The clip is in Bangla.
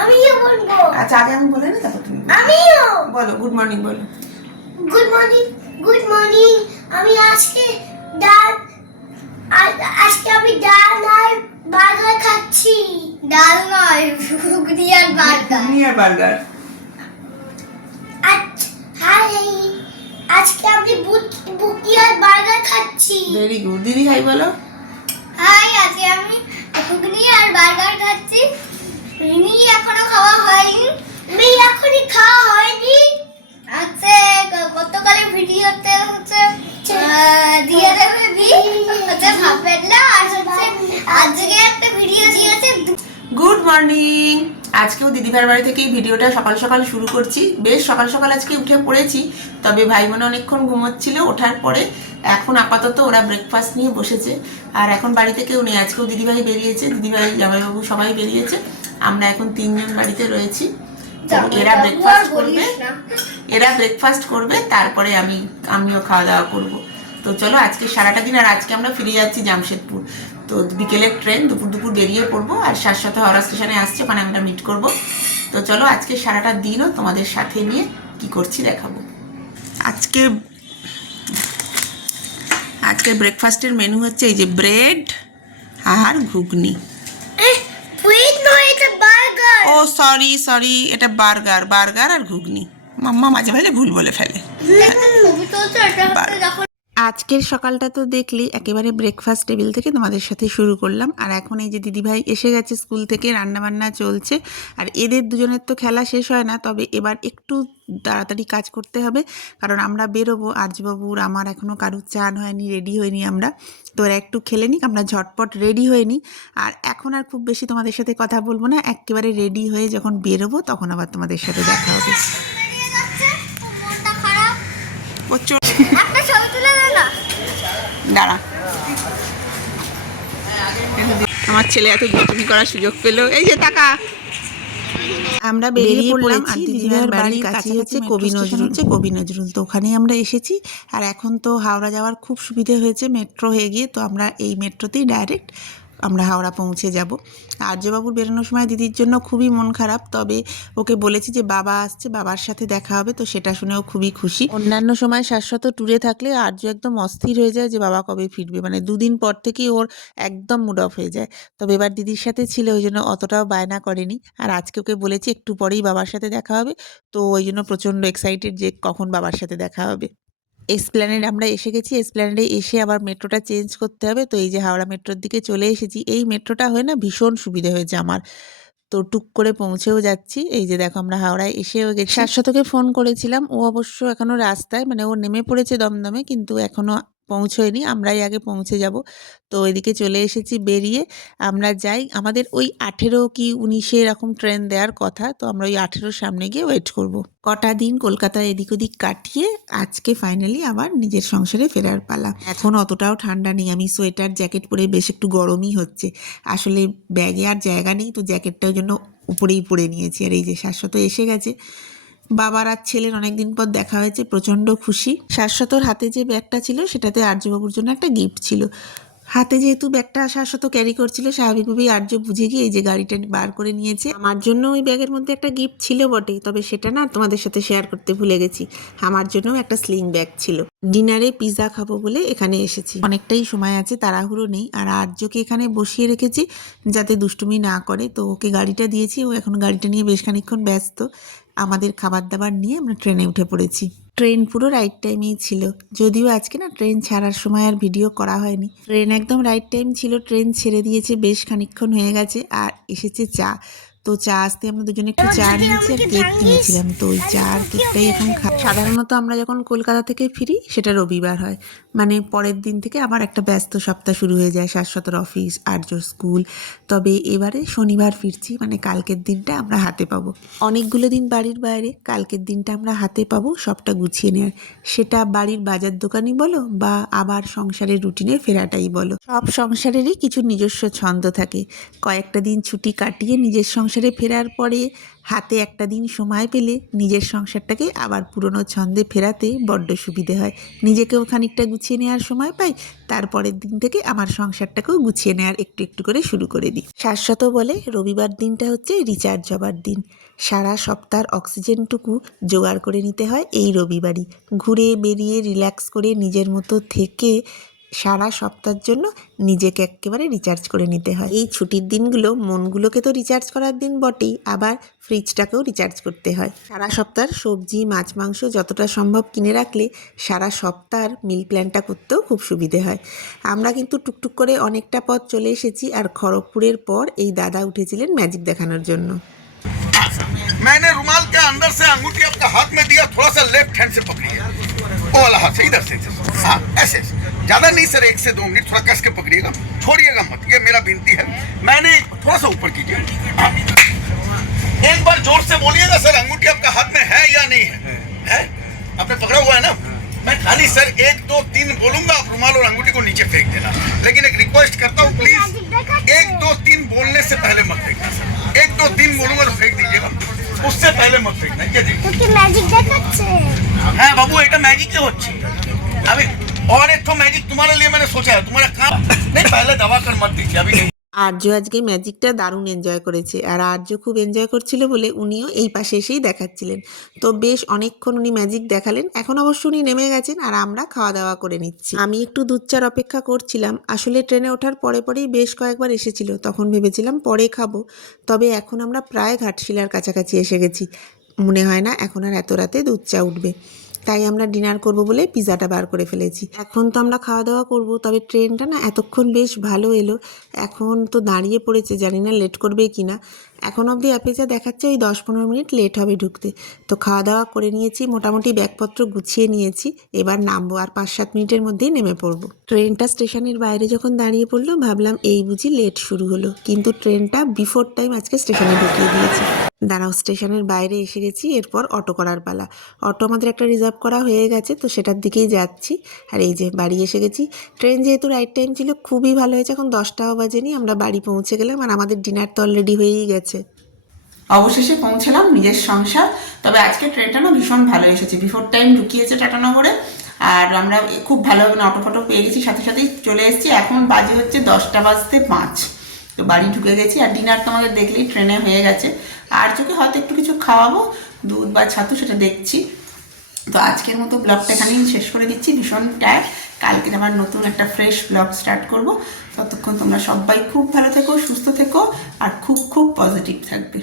আমিও বলবো। আচ্ছা আগে আমি বলে নি, তারপর তুমি আমিও বলো। গুড মর্নিং বলো। Good morning. Good morning. আমি আজকে ডাল আজকে আমি ডাল আর বার্গার খাচ্ছি। ডাল নয়, ঘুগনি আর বার্গার। ঘুগনি আর বার্গার। হাই, আজকে আমি বুকি আর বার্গার খাচ্ছি। Very good. দিদি হাই বলো। হাই, আজকে আমি ঘুগনি আর বার্গার খাচ্ছি। রিনি এখনো খাওয়া হয়নি। এখনই খাওয়া হয়নি। আচ্ছা, গতকালের ভিডিওতে হচ্ছে দিয়ে দেবে হচ্ছে ভাববেলা, আর হচ্ছে আজকে একটা ভিডিও দিয়েছে। Good morning. আজকেও দিদিভাইয়ের বাড়ি থেকে এই ভিডিওটা সকাল সকাল শুরু করছি। বেশ সকাল সকাল আজকে উঠে পড়েছি, তবে ভাই বোন অনেকক্ষণ ঘুমোচ্ছিল। ওঠার পরে এখন আপাতত ওরা ব্রেকফাস্ট নিয়ে বসেছে। আর এখন বাড়িতে কেউ নেই, আজকেও দিদিভাই বেরিয়েছে, দিদিভাই জামাইবাবু সবাই বেরিয়েছে। আমরা এখন 3 জন বাড়িতে রয়েছি। এরা ব্রেকফাস্ট করবে, তারপরে আমিও খাওয়া দাওয়া করবো। তো চলো আজকে সারাটা দিন, আর আজকে আমরা ফিরে যাচ্ছি জামশেদপুর। তো বিকেলের ট্রেন, দুপুর বেরিয়ে পড়বো, আর শাশ্বত হাওড়া স্টেশনে আসছে, ওখানে আমরা মিট করব। তো চলো আজকে সারাটা দিনও তোমাদের সাথে নিয়ে কি করছি দেখাবো। আজকে ব্রেকফাস্টের মেনু হচ্ছে এই যে ব্রেড আর ঘুগনি। ও সরি, এটা বার্গার আর ঘুগনি। মাম্মা মাঝে মাঝে ভুল বলে ফেলে। আজকের সকালটা তো দেখলি, একেবারে ব্রেকফাস্ট টেবিল থেকে তোমাদের সাথে শুরু করলাম। আর এখন এই যে দিদিভাই এসে গেছে স্কুল থেকে, রান্নাবান্না চলছে। আর এদের দুজনের তো খেলা শেষ হয় না, তবে এবার একটু তাড়াতাড়ি কাজ করতে হবে, কারণ আমরা বেরোবো। আর্যবাবুর আমার এখনও কারুর চান হয়নি, রেডি হয়নি আমরা। তো ওরা একটু খেলে নিক, আমরা ঝটপট রেডি হয়ে নিই। আর এখন আর খুব বেশি তোমাদের সাথে কথা বলবো না, একেবারে রেডি হয়ে যখন বেরোবো তখন আবার তোমাদের সাথে দেখা হবে। দাঁড়া, আমার ছেলে এত দুষ্টুমি করার সুযোগ পেল। এই যে টাকা, আমরা বেরিয়ে পড়লাম। আর দিদিভাইয়ের বাড়ির কাছে হচ্ছে কবি নজরুল, তো ওখানেই আমরা এসেছি। আর এখন তো হাওড়া যাওয়ার খুব সুবিধে হয়েছে মেট্রো হয়ে গিয়ে, তো আমরা এই মেট্রোতেই ডাইরেক্ট আমরা হাওড়া পৌঁছে যাব। আর্যবাবুর বেরোনোর সময় দিদির জন্য খুবই মন খারাপ, তবে ওকে বলেছি যে বাবা আসছে, বাবার সাথে দেখা হবে, তো সেটা শুনেও খুবই খুশি। অন্যান্য সময় শাশ্বত ট্যুরে থাকলে আর্য একদম অস্থির হয়ে যায় যে বাবা কবে ফিরবে, মানে 2 দিন পর থেকেই ওর একদম মুড অফ হয়ে যায়। তবে এবার দিদির সাথে ছিল, ওই জন্য অতটাও বায়না করেনি। আর আজকে ওকে বলেছি একটু পরেই বাবার সাথে দেখা হবে, তো ওই জন্য প্রচণ্ড এক্সাইটেড যে কখন বাবার সাথে দেখা হবে। এসপ্ল্যানেড আমরা এসে গেছি। এসপ্ল্যানেডে এসে আবার মেট্রোটা চেঞ্জ করতে হবে, তো এই যে হাওড়া মেট্রোর দিকে চলে এসেছি। এই মেট্রোটা হয়ে না ভীষণ সুবিধা হয়েছে আমার, তো টুক করে পৌঁছেও যাচ্ছি। এই যে দেখো আমরা হাওড়ায় এসেও গেছি। শাশ্বতকে ফোন করেছিলাম, ও অবশ্য এখনও রাস্তায়, মানে ও নেমে পড়েছে দমদমে, কিন্তু এখনও পৌঁছয়নি, আমরাই আগে পৌঁছে যাব। তো এদিকে চলে এসেছি বেরিয়ে। আমরা যাই, আমাদের ওই 18 কি 19 এরকম ট্রেন দেওয়ার কথা, তো আমরা ওই 18 সামনে গিয়ে ওয়েট করব। কটা দিন কলকাতায় এদিক ওদিক কাটিয়ে আজকে ফাইনালি আবার নিজের সংসারে ফেরার পালা। এখন অতটাও ঠান্ডা নেই, আমি সোয়েটার জ্যাকেট পরে বেশ একটু গরমই হচ্ছে। আসলে ব্যাগে আর জায়গা নেই, তো জ্যাকেটটার জন্য উপরেই পরে নিয়েছি। আর এই যে শাশ্বত এসে গেছে, বাবার আর ছেলের অনেকদিন পর দেখা হয়েছে, প্রচণ্ড খুশি। শাশ্বতর হাতে যে ব্যাগটা ছিল সেটাতে আর্যবাবুর জন্য একটা গিফট ছিল। হাতে যেহেতু ব্যাগটা শাশ্বত ক্যারি করছিল, স্বাভাবিকভাবেই আর্য বুঝে গিয়ে এই যে গাড়িটা বার করে নিয়েছে। আমার জন্য ওই ব্যাগের মধ্যে একটা গিফট ছিল বটেই, তবে সেটা না তোমাদের সাথে শেয়ার করতে ভুলে গেছি। আমার জন্যও একটা স্লিং ব্যাগ ছিল। ডিনারে পিৎজা খাবো বলে এখানে এসেছি, অনেকটাই সময় আছে, তাড়াহুড়ো নেই। আর আর্যকে এখানে বসিয়ে রেখেছি যাতে দুষ্টুমি না করে, তো ওকে গাড়িটা দিয়েছি, ও এখন গাড়িটা নিয়ে বেশ খানিকক্ষণ ব্যস্ত। আমাদের খাবার দাবার নিয়ে আমরা ট্রেনে উঠে পড়েছি। ট্রেন পুরো রাইট টাইমেই ছিল, যদিও আজকে না ট্রেন ছাড়ার সময় আর ভিডিও করা হয়নি। ট্রেন একদম রাইট টাইম ছিল, ট্রেন ছেড়ে দিয়েছে, বেশ খানিকক্ষণ হয়ে গেছে। আর এসেছে চা, তো চা আসতে আমরা দুজনে একটু চা নিয়েছি আর কেক নিয়েছিলাম, তো ওই চা আর কেকটাই এখন সাধারণত আমরা যখন কলকাতা থেকে ফিরি সেটা রবিবার হয়, মানে পরের দিন থেকে আবার একটা ব্যস্ত সপ্তাহ শুরু হয়ে যায়, শাশ্বতর অফিস, আর্যর স্কুল। তবে এবারে শনিবার ফিরছি, মানে কালকের দিনটা আমরা হাতে পাবো। অনেকগুলো দিন বাড়ির বাইরে, কালকের দিনটা আমরা হাতে পাবো সবটা গুছিয়ে নেওয়ার। সেটা বাড়ির বাজার দোকানই বলো বা আবার সংসারের রুটিনে ফেরাটাই বলো, সব সংসারেরই কিছু নিজস্ব ছন্দ থাকে। কয়েকটা দিন ছুটি কাটিয়ে নিজের সংসার সংসারে ফেরার পরে হাতে একটা দিন সময় পেলে নিজের সংসারটাকে আবার পুরনো ছন্দে ফেরাতে বড্ড সুবিধে হয়। নিজেকেও খানিকটা গুছিয়ে নেওয়ার সময় পাই, তারপরের দিন থেকে আমার সংসারটাকেও গুছিয়ে নেওয়ার একটু একটু করে শুরু করে দিই। শাশ্বত বলে রবিবার দিনটা হচ্ছে রিচার্জ হবার দিন। সারা সপ্তাহের অক্সিজেনটুকু জোগাড় করে নিতে হয় এই রবিবারই। ঘুরে বেরিয়ে রিল্যাক্স করে নিজের মতো থেকে সারা সপ্তাহের জন্য নিজেকে একেবারে রিচার্জ করে নিতে হয়। এই ছুটির দিনগুলো মনগুলোকে তো রিচার্জ করার দিন বটেই, আবার ফ্রিজটাকেও রিচার্জ করতে হয়। সারা সপ্তাহের সবজি মাছ মাংস যতটা সম্ভব কিনে রাখলে সারা সপ্তাহের মিল প্ল্যানটা করতেও খুব সুবিধে হয়। আমরা কিন্তু টুকটুক করে অনেকটা পথ চলে এসেছি, আর খড়গপুরের পর এই দাদা উঠেছিলেন ম্যাজিক দেখানোর জন্য। मैंने रुमाल के अंदर से अंगूठी आपका हाथ में दिया, थोड़ा सा लेफ्ट हैंड से पकड़िए, वो वाला हाथ से, इधर से, हाँ ऐसे ज्यादा नहीं सर, 1 से 2 मिनट थोड़ा कस के पकड़िएगा, छोड़िएगा मत, ये मेरा विनती है। मैंने थोड़ा सा ऊपर कीजिए, एक बार जोर से बोलिएगा सर, अंगूठी आपका हाथ में है या नहीं है? आपने पकड़ा हुआ है ना? मैं खाली सर 1 2 3 बोलूंगा, आप रुमाल और अंगूठी को नीचे फेंक देना। लेकिन एक रिक्वेस्ट करता हूँ प्लीज, 1 2 3 बोलने से पहले मत फेंकना सर, 1 2 3 बोलूंगा तो फेंक दीजिएगा, उससे पहले मत फेंकना। ये देखिए ম্যাজিক দেখাচ্ছে। हाँ बाबू, এটা मैजिक के होच्छी अभी, और एक तो मैजिक तुम्हारे लिए मैंने सोचा है, तुम्हारा काम नहीं, पहले दबा कर मत दीजिए अभी नहीं। আর্য আজকে ম্যাজিকটা দারুণ এনজয় করেছে, আর আর্য খুব এনজয় করছিল বলে উনিও এই পাশে এসেই দেখাচ্ছিলেন। তো বেশ অনেকক্ষণ উনি ম্যাজিক দেখালেন। এখন অবশ্য উনি নেমে গেছেন আর আমরা খাওয়া দাওয়া করে নিচ্ছি। আমি একটু দুধ চার অপেক্ষা করছিলাম। আসলে ট্রেনে ওঠার পরে পরেই বেশ কয়েকবার এসেছিল, তখন ভেবেছিলাম পরে খাবো। তবে এখন আমরা প্রায় ঘাটশিলার কাছাকাছি এসে গেছি। মনে হয় না এখন আর এত রাতে দুধ চা উঠবে, তাই আমরা ডিনার করব বলে পিৎজাটা বার করে ফেলেছি। এখন তো আমরা খাওয়া দাওয়া করব, তবে ট্রেনটা না এতক্ষণ বেশ ভালো এলো। এখন তো দাঁড়িয়ে পড়েছে, জানি না লেট করবে কি না। এখন অবধি অ্যাপে যা দেখাচ্ছে ওই 10-15 মিনিট লেট হবে ঢুকতে। তো খাওয়া দাওয়া করে নিয়েছি, মোটামুটি ব্যাগপত্র গুছিয়ে নিয়েছি, এবার নামবো, আর 5-7 মিনিটের মধ্যেই নেমে পড়বো। ট্রেনটা স্টেশনের বাইরে যখন দাঁড়িয়ে পড়লো ভাবলাম এই বুঝি লেট শুরু হলো, কিন্তু ট্রেনটা বিফোর টাইম আজকে স্টেশনে ঢুকিয়ে দিয়েছে। দাঁড়াও, স্টেশনের বাইরে এসে গেছি, এরপর অটো করার পালা। অটো আমাদের একটা রিজার্ভ করা হয়ে গেছে, তো সেটার দিকেই যাচ্ছি। আর এই যে বাড়ি এসে গেছি। ট্রেন যেহেতু রাইট টাইম ছিল খুবই ভালো হয়েছে, এখন 10টাও বাজেনি, আমরা বাড়ি পৌঁছে গেলাম, আর আমাদের ডিনার তো অলরেডি হয়েই গেছে। অবশেষে পৌঁছলাম নিজের সংসার। তবে আজকে ট্রেনটা না ভীষণ ভালো এসেছে, বিফোর টাইম ঢুকিয়েছে টাটানগরে, আর আমরা খুব ভালোভাবে অটো ফটো পেয়ে গেছি, সাথে সাথেই চলে এসেছি। এখন বাজে হচ্ছে 10:05। তো বাড়ি ঢুকে গেছি, আর ডিনার তো আমাদের দেখলেই ট্রেনে হয়ে গেছে। আর চোখে হয়তো একটু কিছু খাওয়াবো, দুধ বা ছাতু, সেটা দেখছি। তো আজকের মতো ব্লগটা এখানেই শেষ করে দিচ্ছি। ভীষণ টায়ার্ড, কালকে আবার নতুন একটা ফ্রেশ ব্লগ স্টার্ট করব। ততক্ষণ তোমরা সবাই খুব ভালো থেকো, সুস্থ থেকো, আর খুব খুব পজিটিভ থাকবে।